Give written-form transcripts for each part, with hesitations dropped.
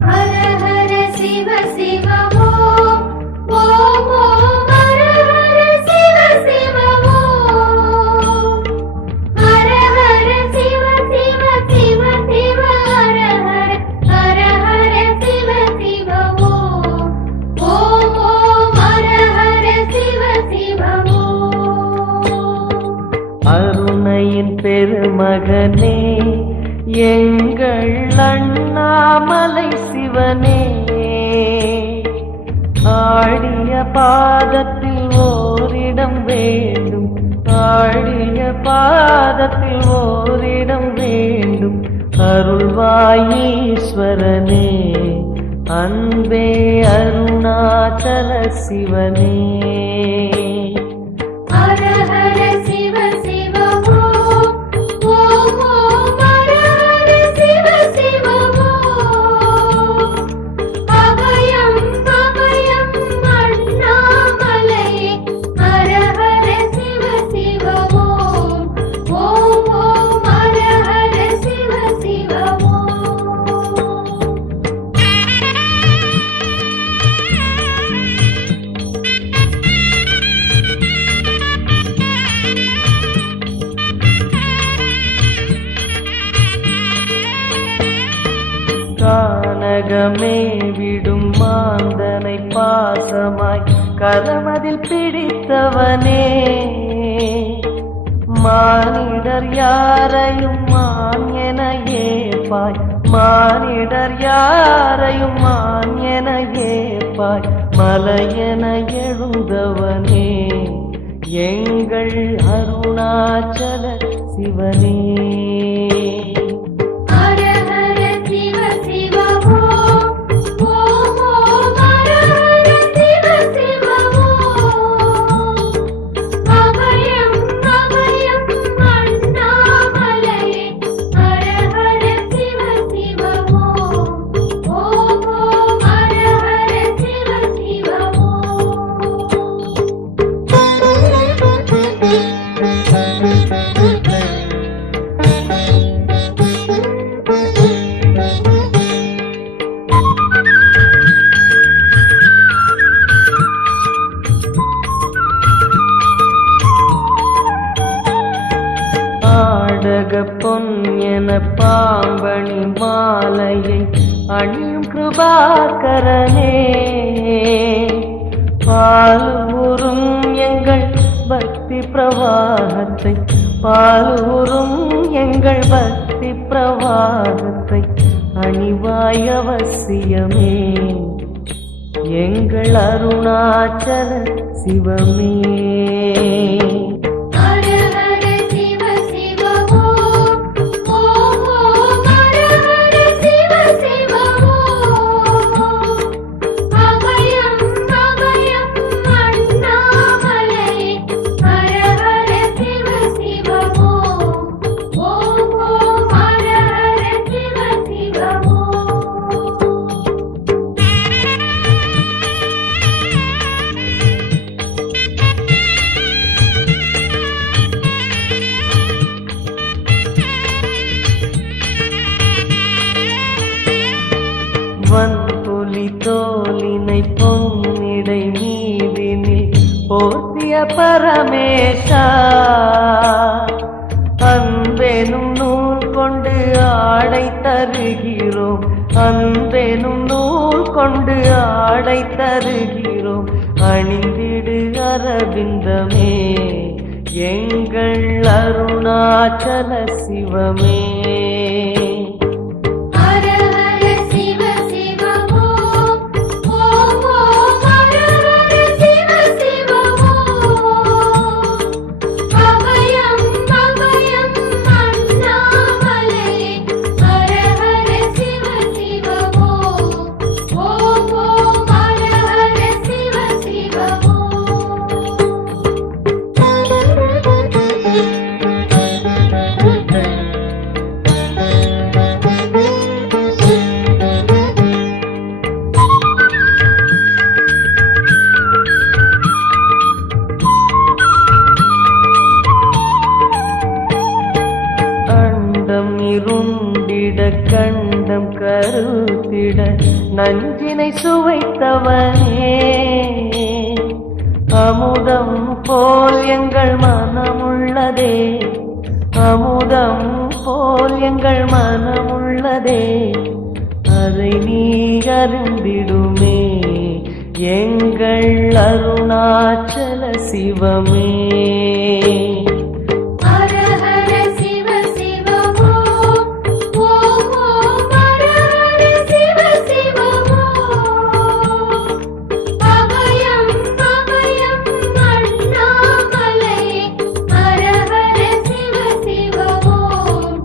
ஹர ஹர சிவ சிவ ஓம் ஓம் ஓம் ஹர ஹர சிவ சிவ ஓம் ஹர ஹர சிவ சிவ சிவ சிவ ஹர ஹர ஹர ஹர சிவ சிவ ஓம் ஓம் ஓம் ஹர ஹர சிவ சிவ ஓம். அருணையின் பெருமகனே எங்கள் அண்ணாமலை சிவனே, ஆடிய பாதத்தில் ஓரிடம் வேண்டும், ஆடிய பாதத்தில் ஓரிடம் வேண்டும். அருள்வாயீஸ்வரனே அன்பே அருணாச்சல சிவனே. ஹர ஹர சிவ சிவ ஓம் ஓம் ஓம் ஹர ஹர சிவ சிவ ஓம் அபயம் அபயம் அண்ணாமலையே. ஹர ஹர சிவ சிவ ஓம் ஓம் ஓம் ஹர ஹர சிவ சிவ ஓம். கானகமே விடும் மாந்தனை பாசமாய் கரமதில் பிடித்தவனே, மானிடர் யாரையும் மான் என ஏற்பாய், மானிடர் யாரையும் மான் என ஏற்பாய். மலையென எழுந்தவனே எங்கள் அருணாச்சல சிவனே. ஹர ஹர சிவ சிவ ஓம் ஓம் ஓம் ஹர ஹர சிவ சிவ ஓம் அபயம் அபயம் அண்ணாமலையே. ஹர ஹர சிவ சிவ ஓம் ஓம் ஓம் ஹர ஹர சிவ சிவ ஆடக பொன் என பாம்பணி மாலையை அணியும் கிருபாகரனே, பாலூரும் எங்கள் பக்தி பிரவாகத்தை, பாலூரும் எங்கள் பக்தி பிரவாகத்தை அணிவாய் அவசியமே எங்கள் அருணாச்சல சிவமே. ஹர ஹர சிவ சிவ ஓம் ஓம் ஓம் ஹர ஹர சிவ சிவ ஓம் அபயம் அபயம் அண்ணாமலையே. ஹர ஹர சிவ சிவ ஓம் ஓம் ஓம் ஹர ஹர சிவ சிவ ஓம். வன்புலி தோலினை பொன்னிடை மீதினில் போர்த்திய பரமேஷா, அன்பெனும் நூல் கொண்டு ஆடை தருகிறோம், அன்பெனும் நூல் கொண்டு ஆடை தருகிறோம். அணிந்திடு அரவிந்தமே எங்கள் அருணாச்சல சிவமே. ஹர ஹர சிவ சிவ ஓம் ஓம் ஓம் ஹர ஹர சிவ சிவ ஓம் அபயம் அபயம் அண்ணாமலையே. ஹர ஹர சிவ சிவ ஓம் ஓம் ஓம் ஹர ஹர சிவ சிவ இருண்டிட கண்ட நெஞ்சம் கருத்திட நஞ்சினை சுவைத்தவனே அமுதம் போல் எங்கள் மனமுள்ளதே அமுதம் போல் எங்கள் மனமுள்ளதே அதை நீ அறிந்திடுமே எங்கள் அருணாச்சல சிவமே ஹர ஹர சிவ சிவ ஓம் ஓம் ஓம் ஹர ஹர சிவ சிவ ஓம் அபயம் அபயம் அண்ணாமலையே ஹர ஹர சிவ சிவ ஓம்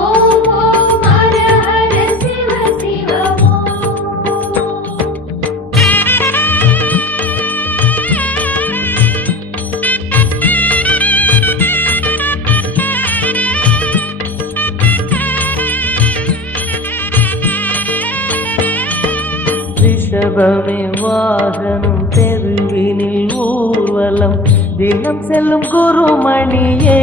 ஓம் ஓம் ஹர ஹர சிவ சிவ ஓம் ரிஷபமே வாகனம் தெருவினில் ஊர்வலம் தினம் செல்லும் குருமணியே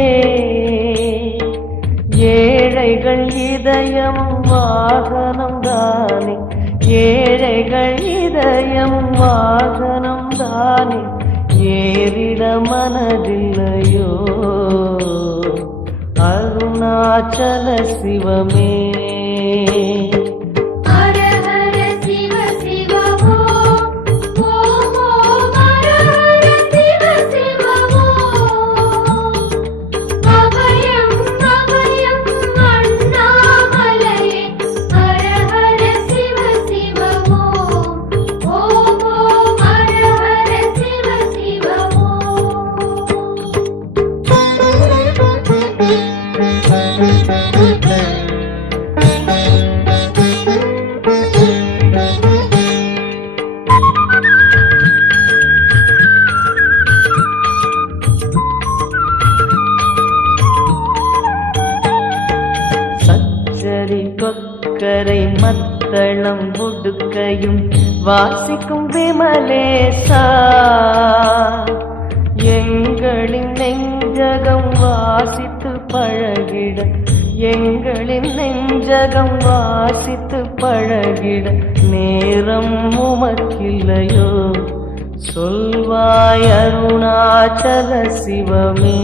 ஏழைகள் இதயமும் வாகனம் தானே ஏழைகள் இதயமும் வாகனம் தானே ஏறிட மனதில்லையோ அருணாச்சல சிவமே ஹர ஹர சிவ சிவ ஓம் ஓம் ஓம் ஹர ஹர சிவ சிவ ஓம் அபயம் அபயம் அண்ணாமலையே ஹர ஹர சிவ சிவ ஓம் ஓம் ஓம் ஹர ஹர சிவ சிவ சச்சரி கொக்கரை மத்தளம் உடுக்கையும் வாசிக்கும் விமலேசா எங்களின் நெஞ்சகம் வாசித்து பழகிட எங்களின் நெஞ்சகம் வாசித்து பழகிட நேரம் உமக்கில்லையோ சொல்வாய் அருணாச்சல சிவமே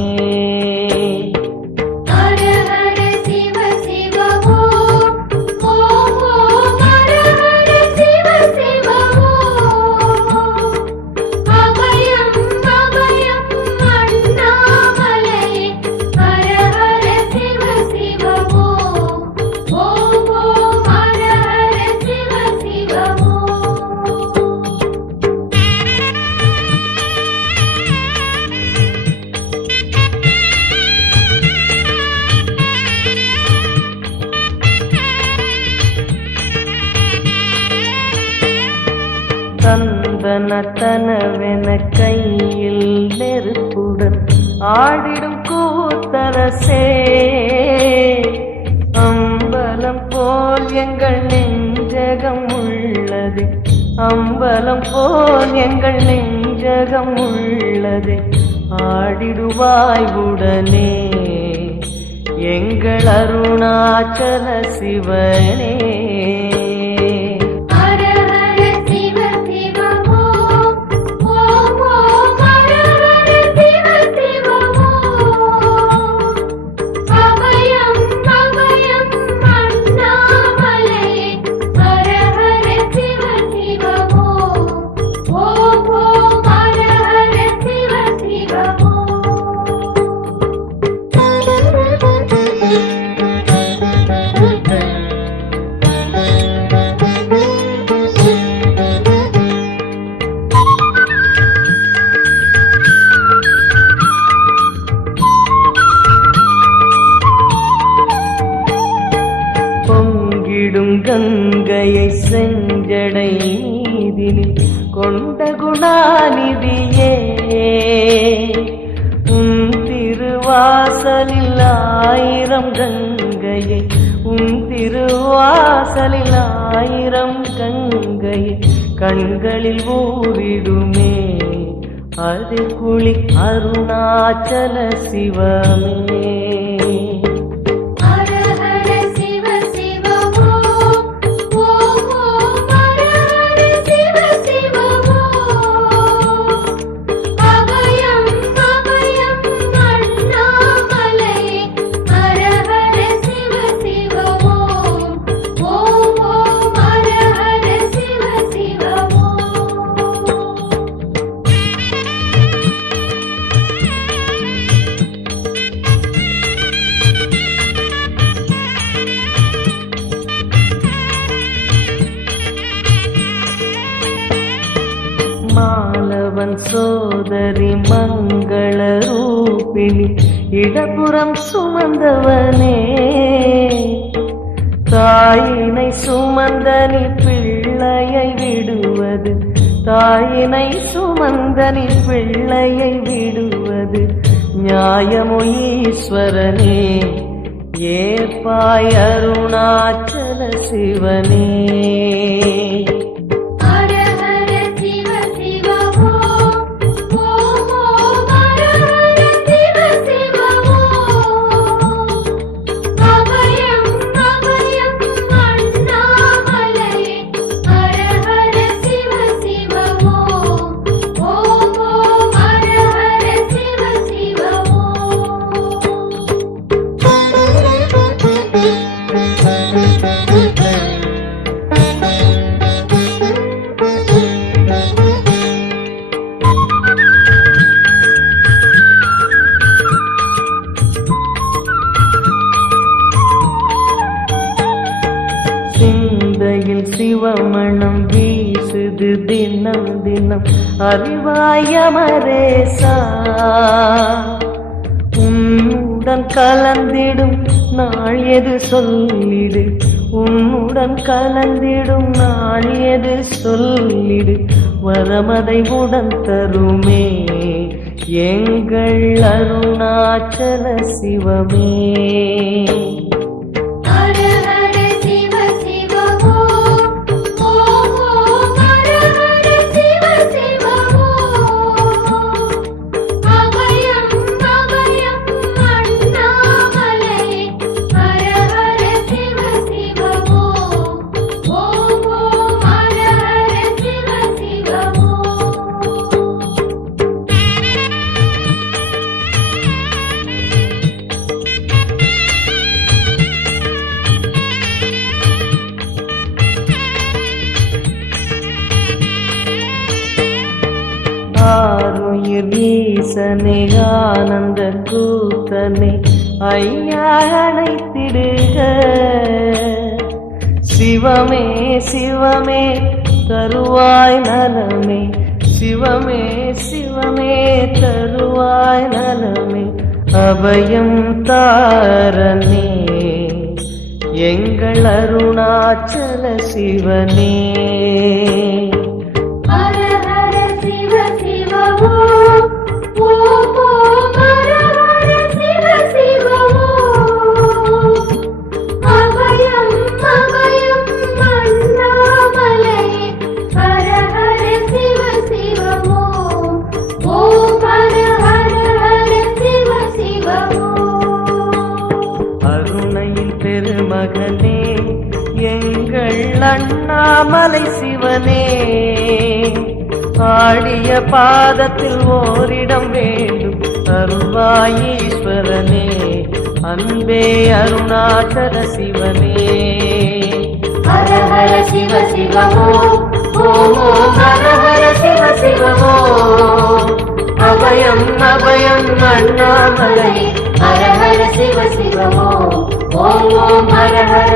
ஹர ஹர சிவ சிவ ஓம் ஓம் ஓம் ஹர ஹர சிவ சிவ ஓம் அபயம் அபயம் அண்ணாமலையே ஹர ஹர சிவ சிவ ஓம் ஓம் ஓம் ஹர ஹர சிவ சிவ ஓம் தந்தனத்தனவென கையில் நெருப்புடன் ஆடிடும் கூத்தரசே அம்பலம் போல் எங்கள் நெஞ்சகம் உள்ளது அம்பலம் போல் எங்கள் நெஞ்சகம் உள்ளது ஆடிடுவாய் உடனே எங்கள் அருணாச்சல சிவனே ஹர ஹர சிவ சிவ ஓம் ஓம் ஓம் ஹர ஹர சிவ சிவ ஓம் அபயம் அபயம் அண்ணாமலையே ஹர ஹர சிவ சிவ ஓம் ஓம் ஓம் ஹர ஹர சிவ சிவ பொங்கிடும் கங்கையை செஞ்சடை நீதினில் கொண்ட குணாநிதியே உன் திருவாசலில் ஆயிரம் கங்கையை உன் திருவாசலில் ஆயிரம் கங்கையை கண்களில் ஊறிடுமே அது குளி அருணாச்சல சிவமே ஹர ஹர சிவ சிவ ஓம் அவன் சோதரி மங்கள ரூபிணி இடப்புறம் சுமந்தவனே. தாயினை சுமந்தனி பிள்ளையை விடுவது, தாயினை சுமந்தனி பிள்ளையை விடுவது நியாயமோ ஈஸ்வரனே? ஏற்பாய் அருணாச்சல சிவனே. ஹர ஹர சிவ சிவ ஓம் ஓம் ஓம் ஹர ஹர சிவ சிவ ஓம். அபயம் அபயம் அண்ணாமலையே. ஹர ஹர சிவ சிவ ஓம் ஓம் ஓம் ஹர ஹர சிவ சிவ சிந்தையில் சிவமணம் வீசுது தினம் தினம் அறிவாயமரேசா. உன்னுடன் கலந்திடும் நாள் எது சொல்லிடு, உன்னுடன் கலந்திடும் நாள் எது சொல்லிடு. வரமதை உடன் தருமே எங்கள் அருணாச்சல சிவமே. ஹர ஹர சிவ சிவ ஓம் ஓம் ஓம் ஹர ஹர சிவ சிவ ஓம். அபயம் அபயம் அண்ணாமலையே. ஹர ஹர சிவ சிவ ஓம் ஓம் ஓம் ஹர ஹர சிவ சிவ ஓம். ஆருயிர் ஈசனே ஆனந்த கூத்தனே ஐயா அழைத்திடுக. சிவமே சிவமே தருவாய் நலமே, சிவமே சிவமே தருவாய் நலமே. அபயம் தாரனே எங்கள் அருணாச்சல சிவனே. ஹர ஹர சிவ சிவ ஓம் ஓம் ஓம் ஹர ஹர சிவ சிவ ஓம். அபயம் அபயம் அண்ணாமலையே. ஹர ஹர சிவ சிவ ஓம் ஓம் ஹர ஹர ஹர சிவ சிவ ஓம். அருணையின் பெருமகனே எங்கள் அண்ணாமலை சிவனே. ஆடிய பாதத்தில் ஓரிடம் வேண்டும் அருள்வாயீஸ்வரனே. அன்பே அருணாச்சல சிவனே. ஹர ஹர சிவ சிவ ஓம் ஓம் ஓம் ஹர ஹர சிவ சிவ ஓம். அபயம் அபயம் அண்ணாமலை. ஹர ஹர சிவ சிவ ஓம் ஓம் ஓம் ஹர ஹர